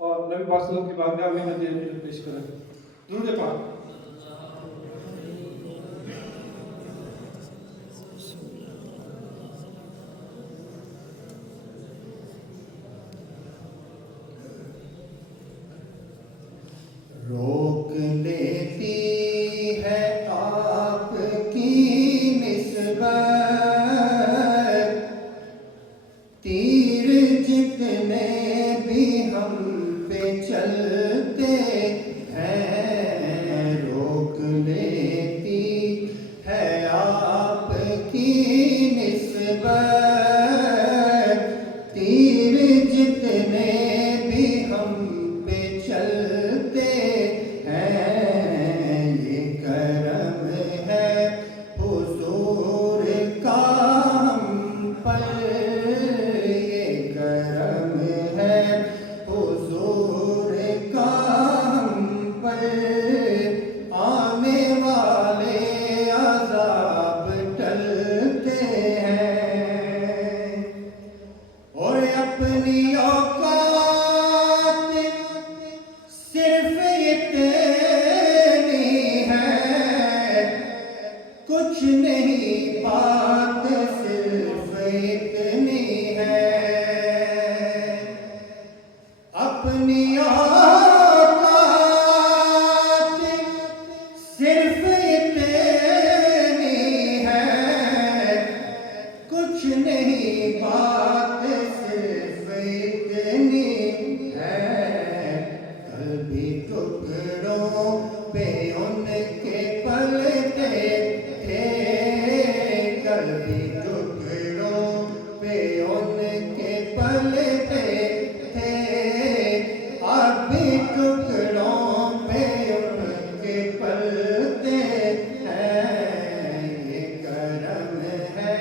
اور نبی پاک صلی اللہ علیہ وسلم کی بارگاہ میں نذیر پیش کریں. درود پاک. روک لیتی ہے آپ کی نسبت تیر جتنے بھی ہم پہ چلتے ہیں. روک لیتی ہے آپ کی نسبت تیر جتنے بھی ہم پہ چلتے ہیں. یہ کرم ہے حضور کا ہم پر، یہ کرم ہے حضور کا ہم پر. آنے والے عذاب ٹلتے ہیں اور اپنی اوقات صرف اتنی ہے، کچھ نہیں بات صرف اتنی ہے. اپنی اوقات صرف اتنی ہے، کچھ نہیں بات صرف اتنی ہے. کل بھی ٹکڑوں پہ ان کے پلتے تھے، کل بھی ٹکڑوں پہ ان کے پلتے تھے. اب بھی ٹکڑوں پہ ان کے پلتے ہیں. یہ کرم ہے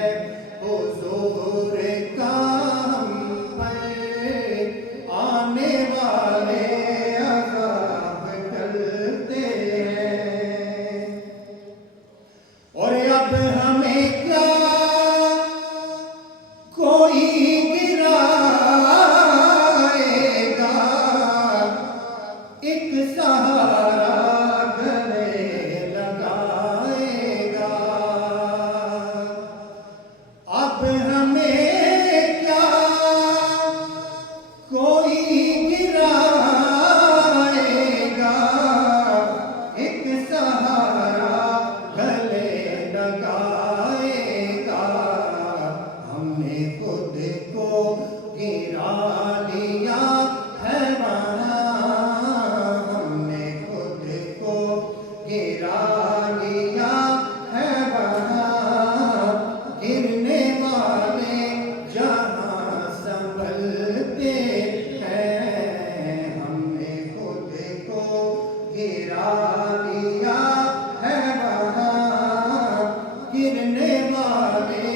حضور کا ہم پر، آنے والے عذاب ٹلتے ہیں. اور اب ہمیں کیا کوئی گرائے گا، ایک سہارا گلے لگائے گا. اب ہمیں کیا کوئی گرائے گا، ایک سہارا گلے لگائے گا. ہم نے خود کو گرا لیا ہے وہاں، ہم نے خود کو گرا لیا ہے وہاں. گرنے والے جہاں سنبھلتے ہیں، ہم نے خود کو گرا لیا ہے وہاں. گرنے والے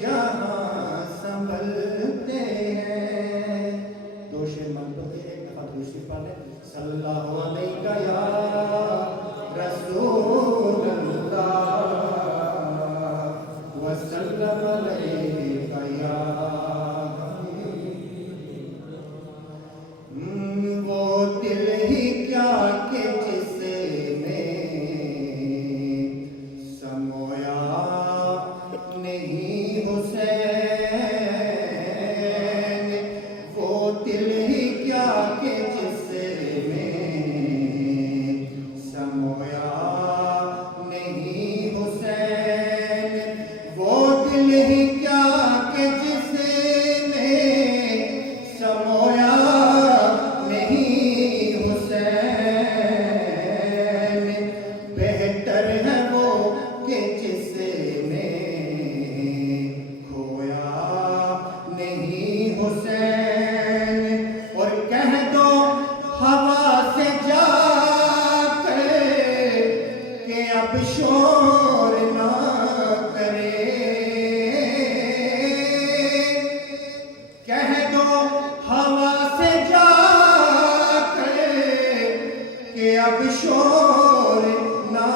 جہاں سنبھلتے ہیں. دو شعر منتظر ہیں، ایک دفعہ دوسری پڑھ لیں. صلی اللہ علیہ یا رسول اللہ وسلم علیہ یا حبیب. وہ دل ہی کیا کہ جس میں سمویا نہیں حسین، وہ دل ہی کیا کہ جس میں سمویا نہیں حسین. وہ دل ہی کیا کہ جس میں سمویا نہیں حسین. بہتر ہے وہ کہ جس میں کھویا نہیں حسین. اور کہہ دو ہوا سے جا کر کہ اب شور نہ کرے. کہہ دو ہوا سے جا کر کہ اب شور نہ